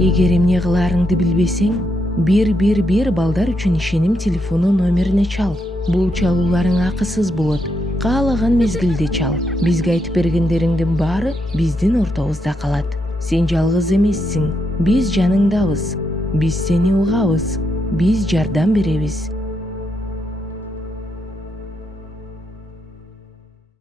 Эгер эмне кылаарыңды билбесең, 111 балдар үчүн ишеним телефону номерине чал. Бул чалууларың акысыз болот. Каалаган мезгилде чал. Бизге айтып бергендериңдин баары биздин ортобузда калат. Сен жалгыз эмессиң. Биз жаныңдабыз. Биз сени угабыз. Биз жардам беребиз.